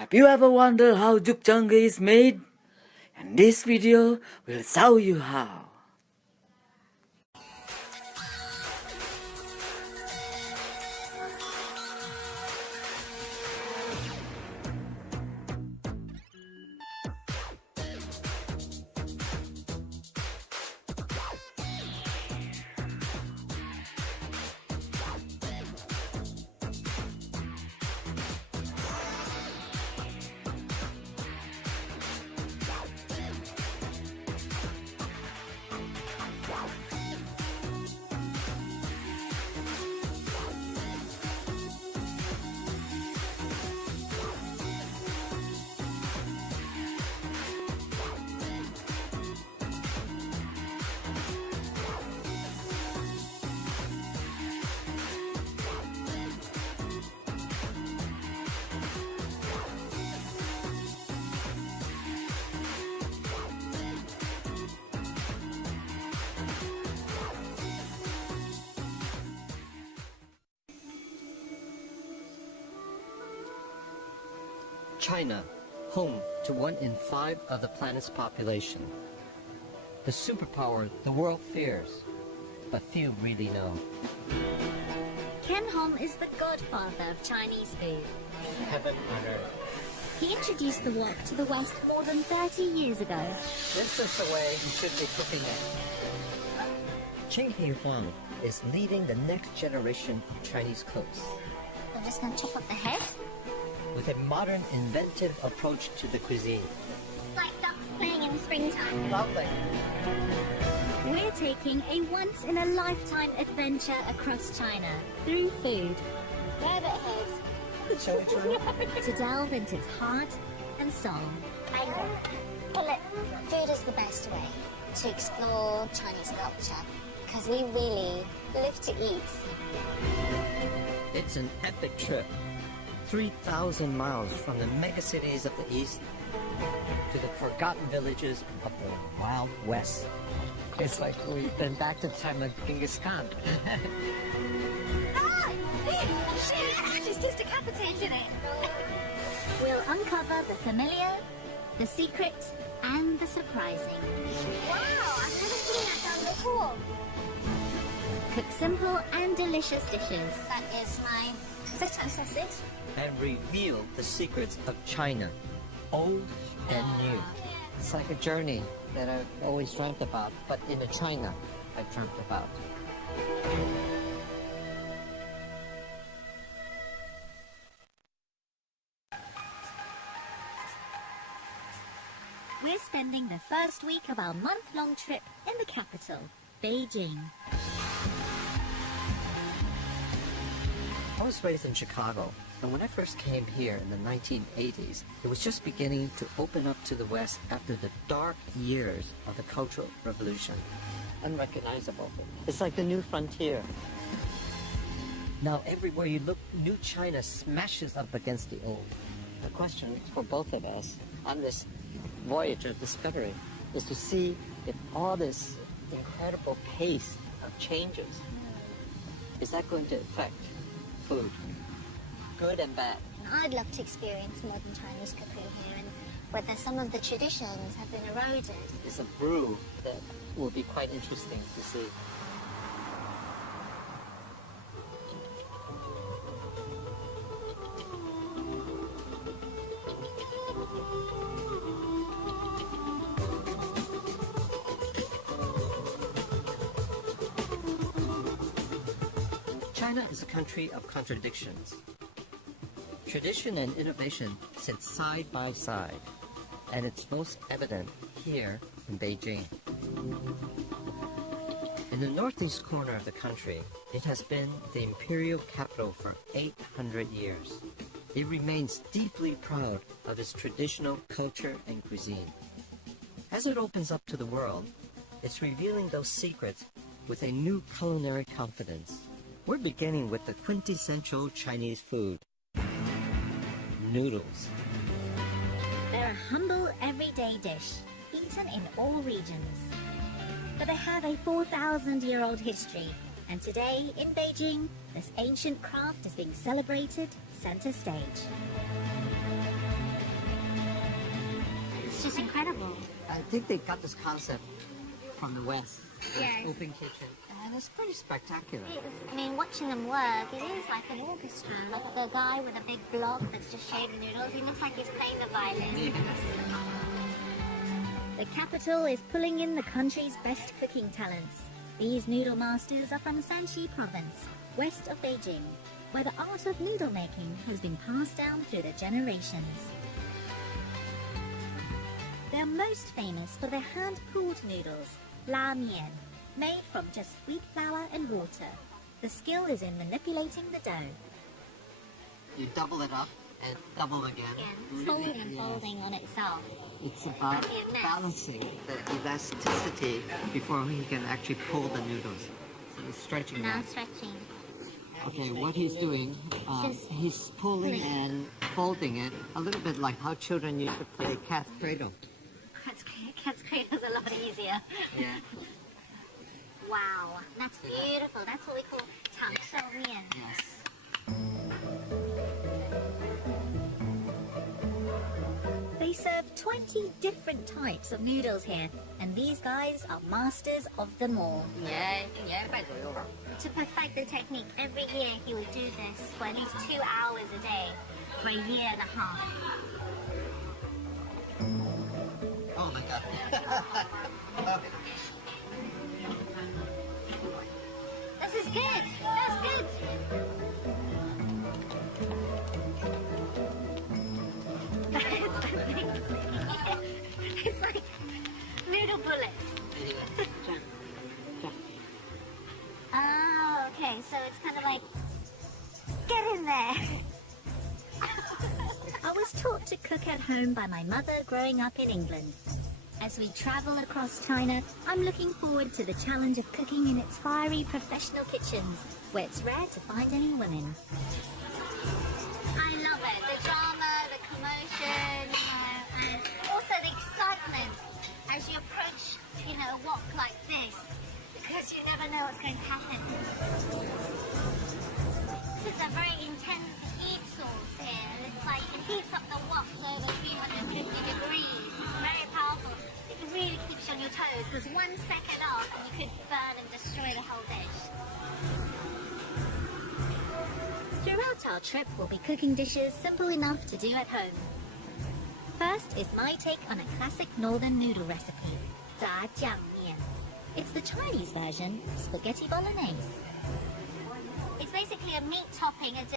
Have you ever wondered how Jook Congee is made? And this video will show you how. China, home to 1 in 5 of the planet's population. The superpower the world fears, but few really know. Ken Hom is the godfather of Chinese food. Heaven on earth. He introduced the wok to the West more than 30 years ago. This is the way you should be cooking it. Ching He Huang is leading the next generation of Chinese cooks. I'm just going to chop up the head. With a modern, inventive approach to the cuisine. Like ducks playing in the springtime. Lovely. We're taking a once-in-a-lifetime adventure across China through food. Rabbit head. Shall we try? To delve into its heart and soul. I know. But look, food is the best way to explore Chinese culture because we really live to eat. It's an epic trip. 3,000 miles from the megacities of the East to the forgotten villages of the Wild West. It's like we've been back to the time of Genghis Khan. Ah! She's just decapitated it. We'll uncover the familiar, the secret, and the surprising. Wow, I've never seen that done before. Cook simple and delicious dishes. That is my sausage. And reveal the secrets of China, old and new. It's like a journey that I've always dreamt about, but in a China I've dreamt about. We're spending the first week of our month-long trip in the capital, Beijing. I was raised in Chicago, and when I first came here in the 1980s, it was just beginning to open up to the West after the dark years of the Cultural Revolution. Unrecognizable. It's like the new frontier. Now everywhere you look, new China smashes up against the old. The question for both of us on this voyage of discovery is to see if all this incredible pace of changes, is that going to affect food, good and bad? I'd love to experience modern Chinese cooking here and whether some of the traditions have been eroded. It's a brew that will be quite interesting to see. China is a country of contradictions. Tradition and innovation sit side by side, and it's most evident here in Beijing. In the northeast corner of the country, it has been the imperial capital for 800 years. It remains deeply proud of its traditional culture and cuisine. As it opens up to the world, it's revealing those secrets with a new culinary confidence. We're beginning with the quintessential Chinese food, noodles. They're a humble, everyday dish, eaten in all regions. But they have a 4,000-year-old history, and today, in Beijing, this ancient craft is being celebrated center stage. just incredible. I think they got this concept from the West. Yes. Open kitchen. And it's pretty spectacular. I mean, watching them work, it is like an orchestra. Like the guy with a big block that's just shaving noodles, he looks like he's playing the violin. The capital is pulling in the country's best cooking talents. These noodle masters are from Shanxi province, west of Beijing, where the art of noodle making has been passed down through the generations. They're most famous for their hand-pulled noodles, la mian, made from just wheat flour and water. The skill is in manipulating the dough. You double it up and double again. Again, folding and folding on itself. It's about balancing the elasticity before he can actually pull the noodles. So he's stretching Now that. stretching. Okay, what he's doing, he's pulling and folding it a little bit like how children used to play cat cradle. Cat's cradle's a lot easier. Yeah. Wow, that's beautiful. That's what we call tang shou mian. Yes. They serve 20 different types of noodles here, and these guys are masters of them all. To perfect the technique, every year he would do this for at least 2 hours a day for a year and a half. Oh my god. This is good. That's good. It's like noodle bullets. Oh, okay. So it's kind of like, get in there. I was taught to cook at home by my mother growing up in England. As we travel across China, I'm looking forward to the challenge of cooking in its fiery professional kitchens, where it's rare to find any women. I love it. The drama, the commotion, and also the excitement as you approach, a wok like this, because you never know what's going to happen. This is a very intense heat source here, and it's like it heats up the wok to over 350 degrees. It's very powerful. It really keeps you on your toes, because 1 second off and you could burn and destroy the whole dish. Throughout our trip, we'll be cooking dishes simple enough to do at home. First is my take on a classic northern noodle recipe, zha jiang mian. It's the Chinese version, spaghetti bolognese. It's basically a meat topping.